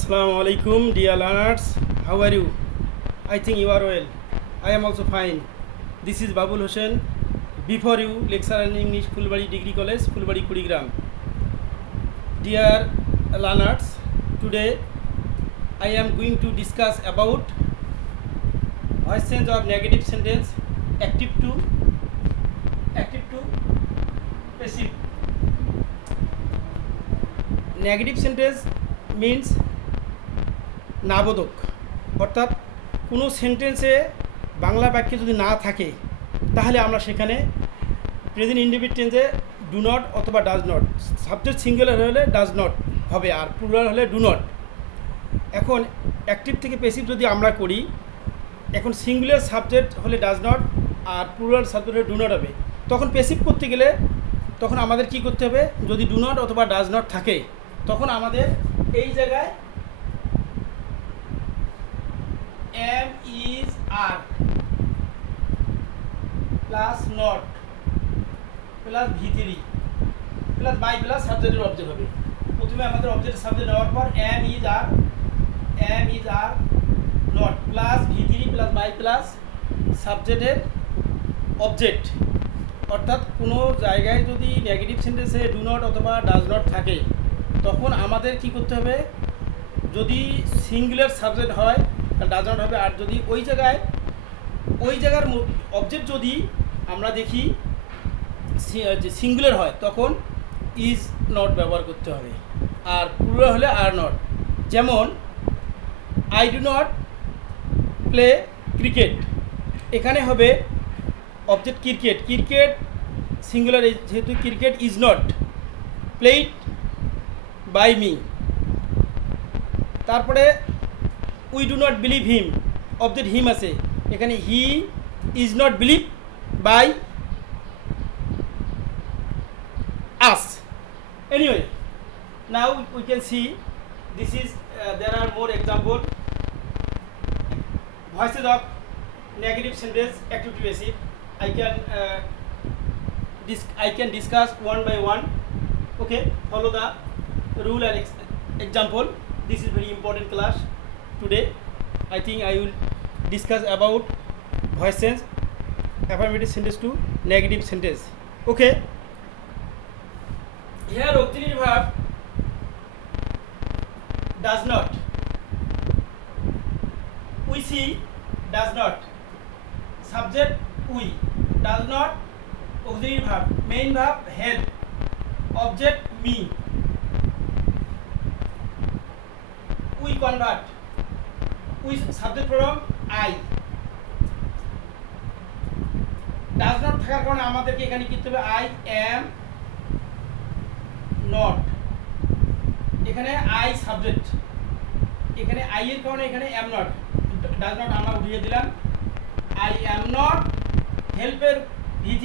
Assalamu alaikum, dear learners. How are you? I think you are well. I am also fine. This is Babul Hossain. Before you, lecturer in English, Fulbari Degree College, Fulbari Kurigram. Dear learners, today I am going to discuss about voice change of negative sentence, active to passive. Negative sentence means নাবোধক, অর্থাৎ কোনো সেন্টেন্সে বাংলা বাক্যে যদি না থাকে তাহলে আমরা সেখানে প্রেজেন্ট ইনডেফিনিট টেন্সে ডু নট অথবা ডাজ নট, সাবজেক্ট সিঙ্গুলার হলে ডাজ নট হবে আর প্লুরাল হলে ডু নট। এখন অ্যাক্টিভ থেকে প্যাসিভ যদি আমরা করি, এখন সিঙ্গুলার সাবজেক্ট হলে ডাজ নট আর প্লুরাল সাবজেক্ট হলে ডু নট হবে। তখন প্যাসিভ করতে গেলে তখন আমাদের কি করতে হবে, যদি ডু নট অথবা ডাজ নট থাকে তখন আমাদের এই জায়গায় am is are plus not plus v3 plus by plus সাবজেক্টের অবজেক্ট হবে। প্রথমে আমাদের অবজেক্টের সাবজেক্ট নেওয়ার পর am is are not plus v3 plus by plus সাবজেক্টের অবজেক্ট। অর্থাৎ কোনো জায়গায় যদি নেগেটিভ সেন্টেন্সে ডু নট অথবা ডাজ নট থাকে তখন আমাদের কি করতে হবে, যদি সিঙ্গুলার সাবজেক্ট হয় তাহলে ডাজ নট হবে, আর যদি ওই জায়গার অবজেক্ট যদি আমরা দেখি যে সিঙ্গুলার হয় তখন ইজ নট ব্যবহার করতে হবে, আর প্লুরাল হলে আর নট। যেমন I do not play cricket, এখানে হবে অবজেক্ট ক্রিকেট সিঙ্গুলার, যেহেতু cricket is not played by me. তারপরে we do not believe him, object him আছে, এখানে he is not believe by us. Anyway, now we can see this is there are more example. Voices of negative sentence, active to passive. I can discuss one by one. Okay, follow the rule and example. This is very important class today. I think I will discuss about voice change affirmative sentence to negative sentence. Okay, here auxiliary verb does not, we see does not, subject we, does not auxiliary verb, main verb help, object me, we convert, we subject from I, does not থাকার কারণে আমাদেরকে এখানে কি করতে হবে, I am not, এখানে I subject, এখানে I এর কারণে এখানে am not, does not আমরা উঠিয়ে দিলাম, I am not, হেল্পের v3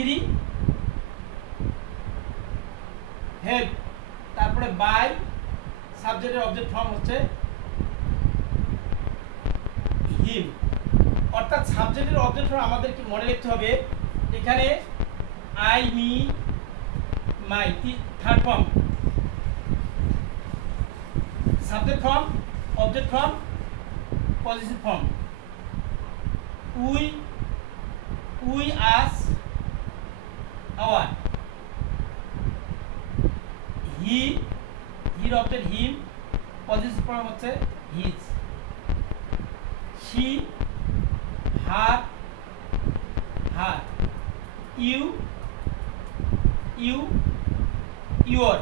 help, তারপরে বাই সাবজেক্টের অবজেক্ট ফর্ম হচ্ছে হিম। অর্থাৎ সাবজেক্টের অবজেক্ট ফর্ম আমাদের কি মনে রাখতে হবে, এখানে I me my third form, subject form object form positive form, we us our, he object him positive form হচ্ছে his, she her you your,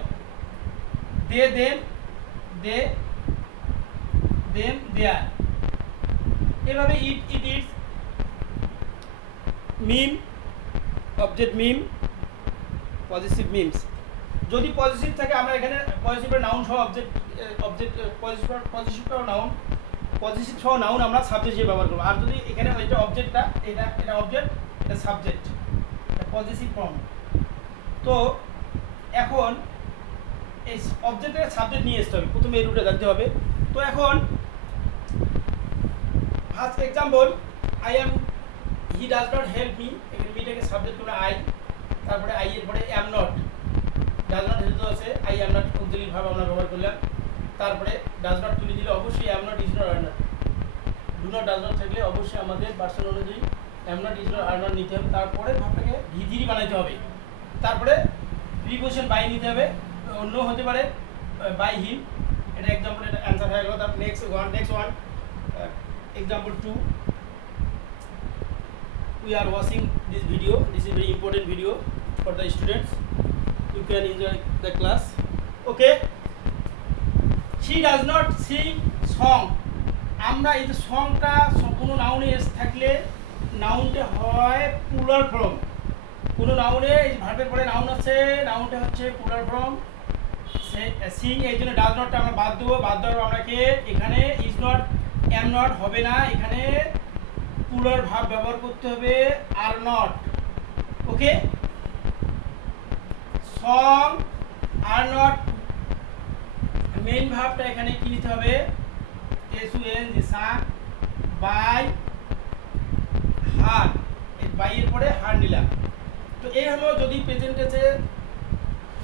they them their, এভাবে it is মিম object মিম পজিটিভ মিমস। যদি positive থাকে আমরা এখানে positive noun সহ অবজেক্ট পজিটিভ নাউন পজিটিভ সহ নাউন আমরা সাবজেক্ট হিসেবে ব্যবহার করবো। আর যদি এখানে এটা অবজেক্টটা এটা অবজেক্ট, এটা সাবজেক্ট, এটা পজিটিভ ফর্ম। তো এখন এই অবজেক্টের সাবজেক্ট নিয়ে আসতে হবে, প্রথমে এই রুটে জানতে হবে। তো এখন first example, I am he does not help me, এখানে মিটাকে সাবজেক্ট করে আই, তারপরে আই এর পরে am not, does not help আছে, I am not auxiliary verb আমরা ব্যবহার করলাম। তারপরে ডাজ নট তুলে দিলে অবশ্যই am not is not are not, do not does not থাকলে অবশ্যই আমাদের ভার্সন অনুযায়ী am not is not are not নিতে হবে, তারপরে ভাবটাকে ভিথিরি বানাইতে হবে, তারপরে প্রিপোজিশন বাই নিতে হবে, অন্য হতে পারে বাই হিম, এটা এক্সাম্পল, এটা অ্যান্সার হয়ে গেল। তারপর next one example 2, we are watching this video, this is very important video for the students, you can enjoy the class, okay. She does not sing song, আমরা এই যে সংটা কোনো নাউনে S থাকলে নাউনটা হয় প্লুরাল ফর্ম, কোনো নাউনে এই ভার্বের পরে নাউন আছে, নাউনটা হচ্ছে প্লুরাল ফর্ম, সিং এই জন্য ডাজ নটটা আমরা বাদ দেবো, বাদ দেওয়ার আমরা কে এখানে ইজ নট এম নট হবে না, এখানে প্লুরাল ভার্ব ব্যবহার করতে হবে are not, okay. Song are not main ভার্বটা এখানে কি নিতে হবে, এসুএন যে সাং, বাই হার, এই বাই এর পরে হার নিলাম। তো এই হলো যদি প্রেজেন্ট টেন্সে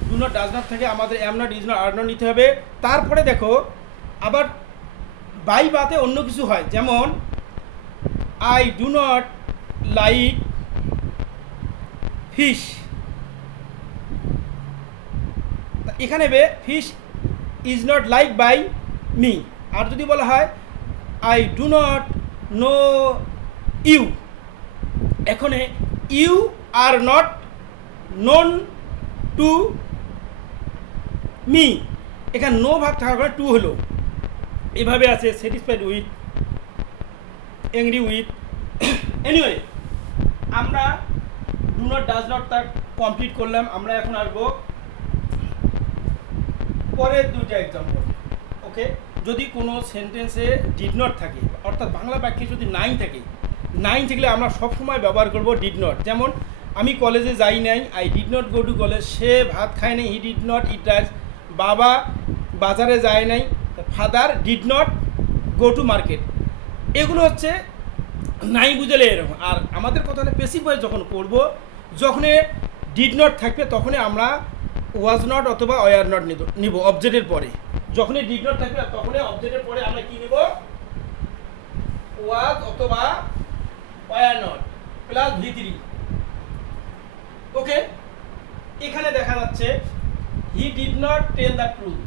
ডু নট ডাজ নট থাকে আমাদের am not is not are not নিতে হবে। তারপরে দেখো আবার বাই বাতে অন্য কিছু হয়, যেমন I do not like fish, এখানে fish is not like by me. আর যদি বলা হয় I do not know you, এখানে you are not known to me, এখানে নো ভাব থাকার কারণে টু হলো। এভাবে আছে satisfied with, angry with, anyway আমরা ডু নট ডাজ নট তার কমপ্লিট করলাম। আমরা এখন আসবো পরের দুইটা এক্সাম্পল, ওকে। যদি কোনো সেন্টেন্সে ডিড নট থাকে, অর্থাৎ বাংলা বাক্যে যদি নাইন থাকে, নাইন থাকলে আমরা সবসময় ব্যবহার করব ডিড নট। যেমন আমি কলেজে যাই নাই, I did not go to college, সে ভাত খায় নাই, he did not eat rice, বাবা বাজারে যায় নাই, father did not go to market. এগুলো হচ্ছে নাই বুঝলে এরকম। আর আমাদের কথা হলে পেসিভ ভয়েস যখন করব, যখন ডিড নট থাকবে তখনই আমরা ওয়াজ নট অথবা ওয়ার নট নিব অবজেক্টের পরে। যখনই ডিড নট থাকবে তখনই অবজেক্টের পরে আমরা কি নিব, ওয়াজ অথবা ওয়ার নট প্লাস ভিথিরি, ওকে। এখানে দেখা যাচ্ছে he did not tell the truth,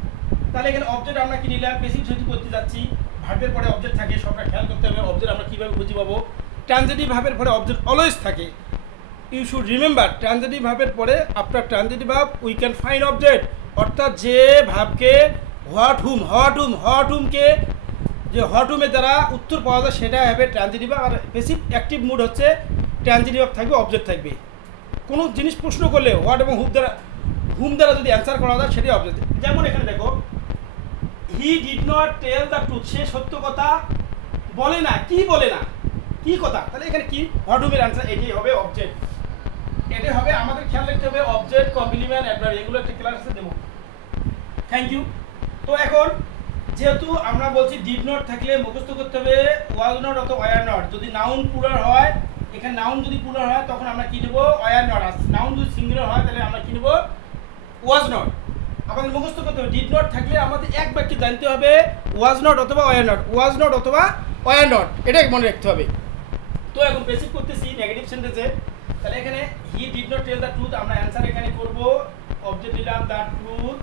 তাহলে এখানে অবজেক্ট আমরা কি নিলাম, পেসিভ যেহেতু করতে যাচ্ছি, ভার্বের পরে অবজেক্ট থাকে, সবটা খেয়াল করতে হবে। অবজেক্ট আমরা কীভাবে খুঁজে পাবো, ট্রানজিটিভ ভার্বের পরে অবজেক্ট অলওয়েজ থাকে, ইউ শুড রিমেম্বার। ট্রানজিটিভ ভার্বের পরে after transitive verb we can find object, অর্থাৎ যে ভাবকে হোয়াট হুমকে যে হোয়াট হুমের দ্বারা উত্তর পাওয়া যায় সেটা হবে ট্রানজিটিভ ভার্ব। আর পেসিভ অ্যাক্টিভ মুড হচ্ছে ট্রানজিটিভ ভার্ব থাকবে, অবজেক্ট থাকবে। কোনো জিনিস প্রশ্ন করলে হোয়াট এবং হুম দ্বারা যদি অ্যান্সার করা যায় সেটাই অবজেক্ট। যেমন এখানে দেখো he did not tell the truth, সে সত্য কথা বলে না, কি কথা, তাহলে এখানে কি হোয়াট হুমের অ্যান্সার, এটাই হবে অবজেক্ট, এটাই হবে। আমাদের খেয়াল রাখতে হবে অবজেক্ট, কমপ্লিমেন্ট, অ্যাডভার্ব, এগুলো একটা ক্লাসে দেবো। Thank you. তো এখন যেহেতু আমরা বলছি ডিড নট থাকলে মুখস্থ করতে হবে ওয়াজ নট অথবা ওয়ার নট। যদি নাউন প্লুরাল হয়, এখানে নাউন যদি প্লুরাল হয় তখন আমরা কি নেব, ওয়ার নট। আর নাউন যদি সিঙ্গুলার হয় তাহলে আমরা কি নেব, ওয়াজ নট। আমাদের মুখস্থ করতে হবে ডিড নট থাকলে আমাদের এক বাক্যে জানতে হবে ওয়াজ নট অথবা ওয়ার নট, ওয়াজ নট অথবা ওয়ার নট, এটাই মনে রাখতে হবে। তো এখন বেসিক করতেছি নেগেটিভ সেন্টেন্সে, তাহলে এখানে he did not tell the truth, আমরা অ্যান্সার এখানে করব, অবজেক্ট দিলাম দ্য ট্রুথ,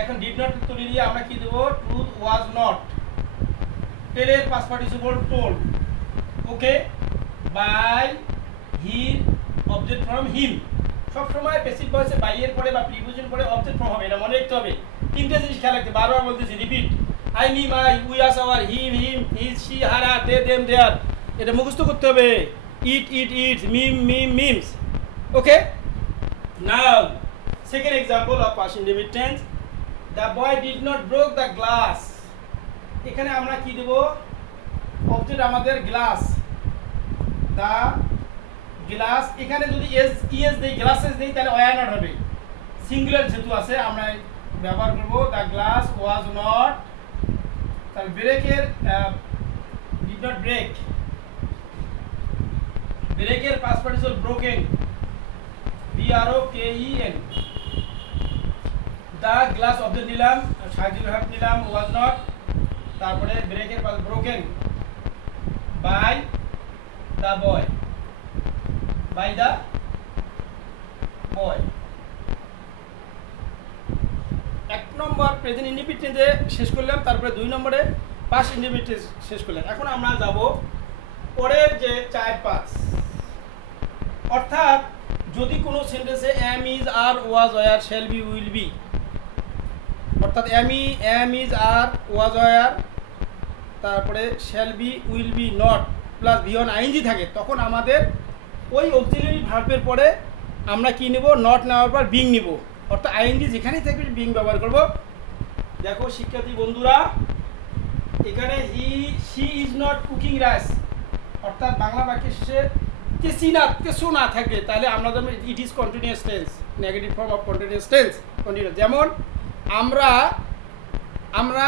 এখন ডিড নট তুলে দিয়ে আমরা কি দেবো, ট্রুথ ওয়াজ নট, টেলের past participle told, okay, by her, object from him. সবসময় প্যাসিভ ভয়েসে বাই এর পরে বা প্রিপোজিশন পরে অবজেক্ট ফর্ম হবে, এটা মনে রাখতে হবে। তিনটে জিনিস খেয়াল রাখতে, বারবার বলতেছি, repeat, I me my, we us our, him his she her আর, দে দেম দেয়ার, এটা মুখস্থ করতে হবে। It means, okay. Now second example of past indefinite tense, the boy did not broke the glass. এখানে আমরা কি দেব, object আমাদের গ্লাস, দ্য গ্লাস। এখানে যদি ইএস দেই, গ্লাসেস দেই, তাহলে ওয়ার নট হবে, সিঙ্গুলার যেহেতু আছে আমরা ব্যবহার করব দ্য গ্লাস ওয়াজ নট, তাহলে ব্রেকের ডিড নট ব্রেক, ব্রেকের past participle broken, BROKEN, the glass object নিলাম, সাহায্যের ভার্ব নিলাম ওয়াজ নট, তারপরে ব্রেকের past broken by the boy, by the boy. 1 number present indefinite টেন্সে শেষ করলাম, তারপরে 2 নম্বরে পাস্ট ইনডিফিনিট টেন্স শেষ করলাম। এখন আমরা যাব পরের যে 4-5, অর্থাৎ যদি কোনো সেন্টেন্সে am is are was were shall be will be, অর্থাৎ am is are was were তারপরে shall be will be not plus V one ING থাকে, তখন আমাদের ওই অক্সিলারি ভার্বের পরে আমরা কি নেব, নট নেওয়ার পর বিং নিব, অর্থাৎ আইএনজি যেখানেই থাকবে বিং ব্যবহার করব। দেখো শিক্ষার্থী বন্ধুরা, এখানে she is not cooking rice, অর্থাৎ বাংলা বাক্যের শেষে কেসো না থাকে, তাহলে আমরা যেমন it is continuous tense, negative form of continuous tense continuous. যেমন আমরা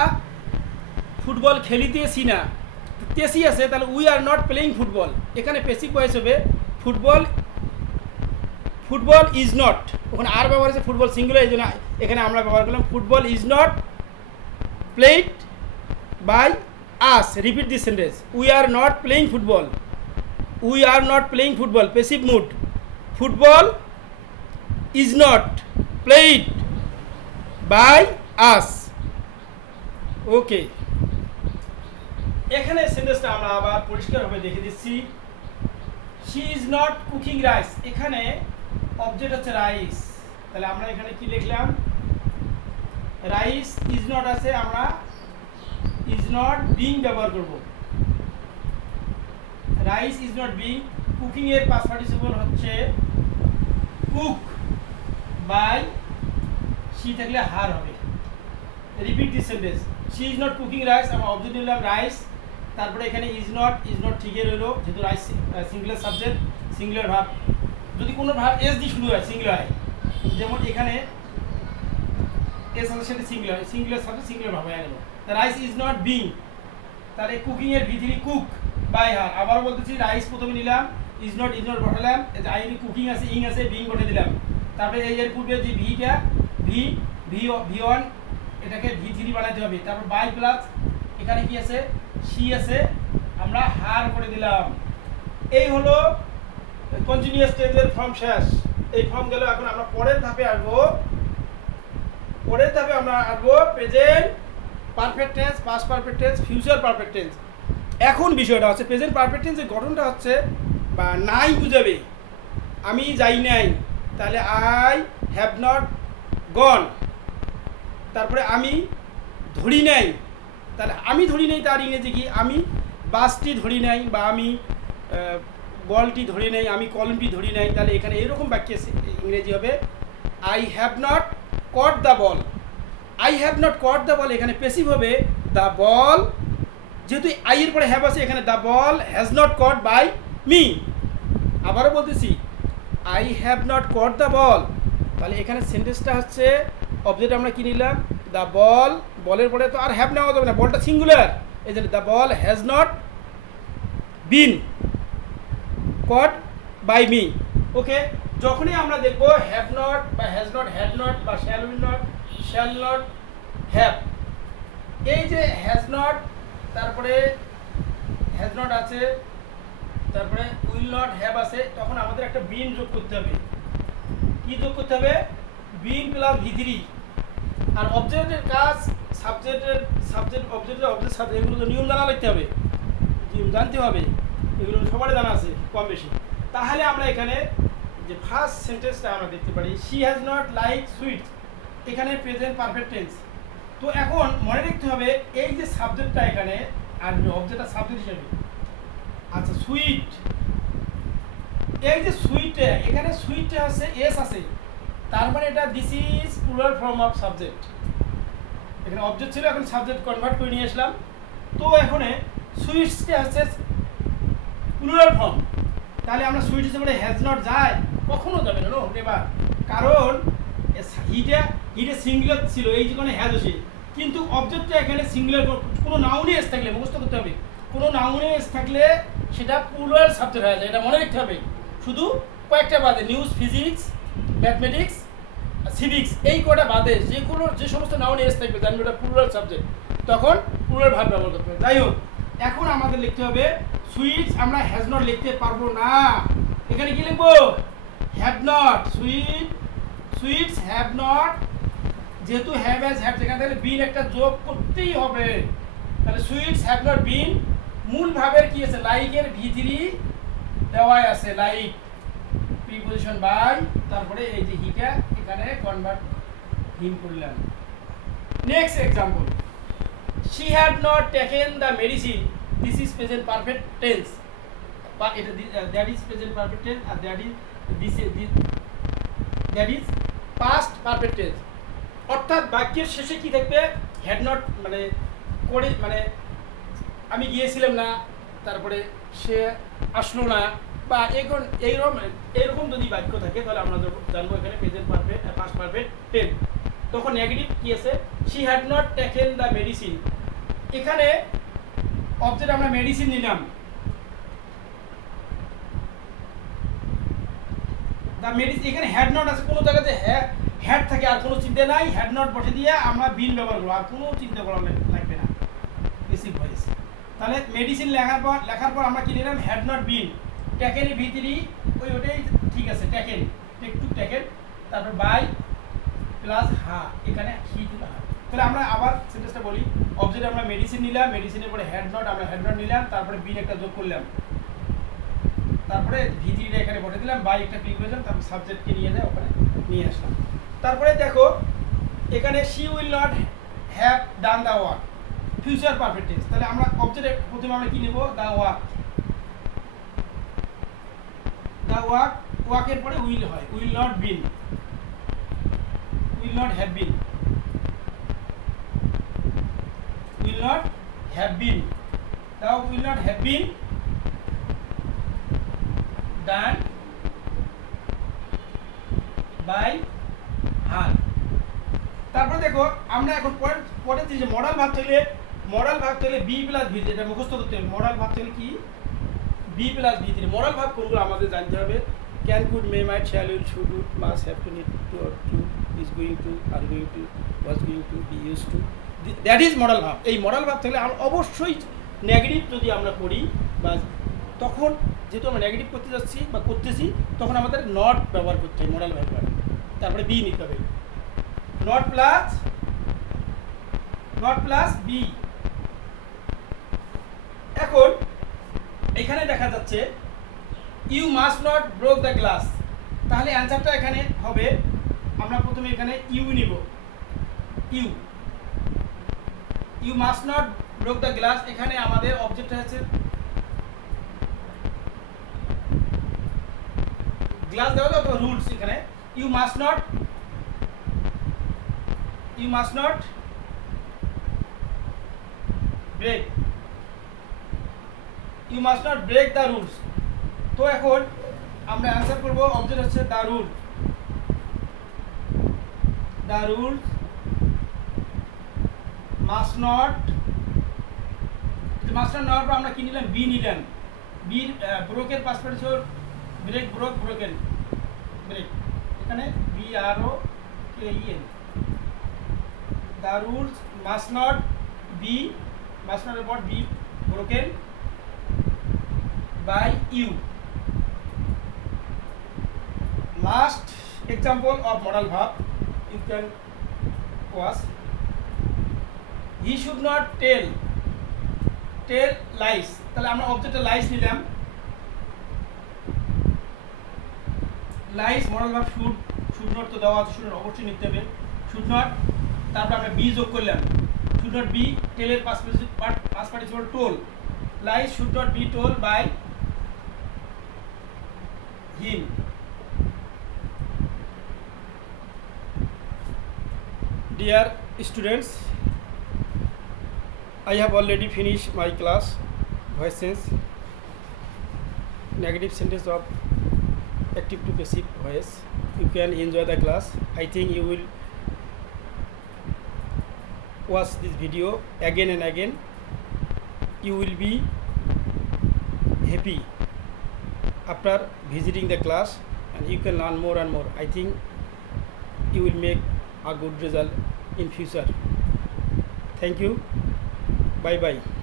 ফুটবল খেলিতেছি না, তেসি আছে, তাহলে we are not playing football, এখানে পেসিভ ভয়েস হবে ফুটবল ইজ নট, ওখানে আর ব্যবহার হয়েছে ফুটবল সিঙ্গুলার, এই জন্য এখানে আমরা ব্যবহার করলাম football is not played by us. Repeat this sentence, we are not playing football, we are not playing football, passive mood, football is not played by us. Okay, এখানে সেন্টেন্সটা আমরা আবার পরিষ্কারভাবে দেখে দিচ্ছি। She is not cooking rice, এখানে object হচ্ছে rice, তাহলে আমরা এখানে কি লিখলাম, রাইস ইজ নট আছে, আমরা ইজ নট বিং ব্যবহার করব। Rice is not being, cooking এর পাস্ট পার্টিসিপল হচ্ছে কুক, বাই শি থাকলে হার হবে। Repeat this sentence, she is not cooking rice, আমরা অবজেক্ট নিলাম রাইস, তারপরে এখানে ইজ নট ঠিকই রইলো, যেহেতু rice singular subject singular verb, যদি কোনো ভার্ব এস দিয়ে শুরু হয় সিঙ্গুলার হয়, যেমন এখানে এস আছে সেটা সিঙ্গুলার সাবজেক্ট সিঙ্গুলার ভার্ব হয়ে গেল। রাইস ইজ নট বিং, তাহলে কুকিং এর ভিতরে কুক বাই হার। আবার বলতেছি, রাইস প্রথমে নিলাম, ইজ নট বসালাম, আইনি কুকিং আছে, ইং আছে, বিং বসে দিলাম, তারপরে এই এর পূর্বে যে ভিটা ভি ওয়ান এটাকে ভি3 বানাতে হবে, তারপর বাই প্লাস এখানে কি আছে, সি আছে, আমরা হার করে দিলাম। এই হলো কন্টিনিউয়াস টেন্সের ফর্ম শেষ। এই ফর্ম গেল, এখন আমরা পরের ধাপে আসবো। পরের ধাপে আমরা আসবো present perfect tense, past perfect tense, future perfect tense. এখন বিষয়টা হচ্ছে প্রেজেন্ট পারফেক্ট টেন্সের গঠনটা হচ্ছে বা নাই বুঝাবে, আমি যাই নাই, তাহলে আই হ্যাভ নট গন, তারপরে আমি ধরি নাই, তাহলে আমি ধরি নাই তার ইংরেজি কি, আমি বাসটি ধরি নাই, বা আমি বলটি ধরি নাই, আমি কলমটি ধরি নাই, তাহলে এখানে এরকম বাক্যে ইংরেজি হবে I have not caught the ball. I have not caught the ball, এখানে পেসিভ হবে দ্য বল, যেহেতু আই এর পরে হ্যাভ আছে, এখানে the ball has not caught by me. আবারও বলতেছি, I have not caught the ball, তাহলে এখানে সেন্টেন্সটা হচ্ছে অবজেক্ট আমরা কি নিলাম, দ্য বল, বলের পরে তো আর হ্যাভ নেওয়া যাবে না, বলটা সিঙ্গুলার, এই জন্য the ball has not been caught by me. Okay, যখনই আমরা দেখবো হ্যাভ নট বা হ্যাজ নট, হ্যাড নট বা শ্যাল নট হ্যাভ, এই যে হ্যাজ নট, তারপরে হ্যাজ নট আছে, তারপরে উইল নট হ্যাভ আছে, তখন আমাদের একটা বিন যোগ করতে হবে। কি যোগ করতে হবে, বিন প্লাস ভি3। আর অবজেক্টের কাজ অবজেক্ট এগুলো তো নিয়ম জানা রাখতে হবে, জানতে হবে, এগুলো সবারই জানা আছে কম বেশি। তাহলে আমরা এখানে যে ফার্স্ট সেন্টেন্সটা আমরা দেখতে পারি, she has not like sweets, এখানে প্রেজেন্ট পারফেক্ট টেন্স। তো এখন মনে রাখতে হবে এই যে সাবজেক্টটা এখানে আসবে, অবজেক্টটা সাবজেক্ট হিসেবে। আচ্ছা, সুইট, এই যে সুইটটা, এখানে সুইটটা আছে এস আছে, তার মানে এটা this is plural form of subject. এখানে অবজেক্ট ছিল, এখন সাবজেক্ট কনভার্ট করে নিয়ে আসলাম। তো এখানে সুইটসটা হচ্ছে প্লুরাল ফর্ম, তাহলে আমরা সুইট হিসেবে হ্যাজ নট যায়, কখনো যাবে না এবার, কারণ হিটা সিঙ্গুলার ছিল, এই যেখানে হ্যাজ আছে, কিন্তু অবজেক্টটা এখানে সিঙ্গুলার। কোনো নাউনে এস থাকলে মুখস্থ করতে হবে, কোনো নাউনে এস থাকলে সেটা প্লুরাল সাবজেক্ট হয়ে যায়, এটা মনে রাখতে হবে। শুধু কয়েকটা বাদে, নিউজ, ফিজিক্স, ম্যাথমেটিক্স, সিভিক্স, এই কটা বাদে যে সমস্ত নাউন এস থাকবে জানবে ওটা প্লুরাল সাবজেক্ট, তখন প্লুরাল ভার্ব ব্যবহার করতে হবে। যাই হোক, এখন আমাদের লিখতে হবে সুইটস, আমরা হ্যাজ নট লিখতে পারবো না, এখানে কি লিখবো? Have not. Sweets have not, যেহেতু হ্যাভ হ্যাজ হ্যাভ সেখানে তাহলে বিন একটা যোগ করতেই হবে। তাহলে সুইটস হ্যাভ নট বিন, মূল ভাবের কি আছে? লাইকের ভি3 দেওয়াই আছে, লাইক প্রিপোজিশন বাই, তারপরে এই যে হিটা এখানে কনভার্ট হিম করলাম। Next example, she had not taken the medicine, this is present perfect tense, but it that is present perfect tense and that is past perfect tense। অর্থাৎ বাক্যের শেষে কি থাকবে? had not, মানে করে, মানে আমি গিয়েছিলাম না, তারপরে সে আসলো না, বা এইরকম যদি বাক্য থাকে তাহলে আমরা জানবো এখানে present perfect, past perfect tense. তখন নেগেটিভ কি আছে? she had not taken the medicine, এখানে অবজেক্ট আমরা মেডিসিন নিলাম, দা মেডিসিন, এখানে হ্যাড নট আছে, কোনো জায়গাতে হ্যাড থাকে আর কোনো চিন্তা নাই, হ্যাড নট বসে দিয়ে আমরা বিন ব্যবহার করবো, আর কোনো চিন্তা করা লাগবে না, বেসিক ভয়েস। তাহলে মেডিসিন লেখার পর আমরা কি নিলাম? হ্যাড নট বিন, টেকেন ভি3 ওটাই ঠিক আছে, টেকেন, টেক টু টেকেন, তারপর বাই প্লাস হা, এখানে হি দিলাম। তাহলে আমরা আবার সেন্টেন্সটা বলি, অবজেক্ট আমরা মেডিসিন নিলাম, মেডিসিনের পরে হ্যাড নট, আমরা হ্যাড নট নিলাম, তারপরে বিন একটা যোগ করলাম, তারপরে ভি3টা এখানে বসে দিলাম, বাই একটা ক্লিক করলাম, তারপর সাবজেক্টকে নিয়ে যায় ওখানে নিয়ে আসলাম। তারপরে দেখো এখানে she will not have done the work, future perfect tense. তাহলে আমরা অবজেক্ট প্রথমে আমরা কি নেব? the work, ওয়ার্কের পরে উইল হয়, will not been, will not have been, will not have been, thou will not have been done by her। তারপরে দেখো আমরা এখন পরে যে মডাল ভাগ থাকলে বি প্লাস ভি, যেটা মুখস্থ করতে হবে। মডাল ভাগ থাকলে কি? B plus ভি3। মডাল ভাগ কোনগুলো আমাদের জানতে হবে? Can, could, may, might, shall, will, should, would, must, have to, need to, ought to, is going to, are going to, was going to, be used to, that is modal ভাব। এই modal ভাব থাকলে আমরা অবশ্যই negative যদি আমরা করি, বা তখন যেহেতু আমরা নেগেটিভ করতে যাচ্ছি বা করতেছি, তখন আমাদের নট ব্যবহার করতে হবে মডাল ভাব। তারপরে বি নিতে হবে, নট প্লাস বি। এখন এখানে দেখা যাচ্ছে you must not broke the glass, তাহলে অ্যান্সারটা এখানে হবে, আমরা প্রথমে এখানে ইউ নিব, you must not broke the glass, এখানে আমাদের অবজেক্ট আছে গ্লাস দেওয়া হবে অথবা রুলস। এখানে you must not break the rules. তো এখন আমরা অ্যান্সার করব, অবজেক্ট হচ্ছে দ্য রুলস মাস্ট নট নেওয়ার পর আমরা কি নিলাম? বি নিলাম, বি ব্রোকের পাসওয়ার্ড ছিল ব্রেক, ব্রোকেন, ব্রেক, এখানে BROKEN। The rules must not be broken by you. Last example of modal verb you can was, he should not tell lies। তাহলে আমরা অবজেক্টে লাইস নিলাম, lies modal verb should not তো দেওয়া আছে, should not অবশ্যই নিতে হবে, শুড নট, তারপর আমরা বি যোগ করলাম, শুড নট বি, টেলের past participle told, lies should not be told by him. Dear students, I have already finished my class, voice sense, negative sentence of active to passive voice. You can enjoy the class. I think you will watch this video again and again. You will be happy after visiting the class, and you can learn more and more. I think you will make a good result in future. Thank you. Bye bye.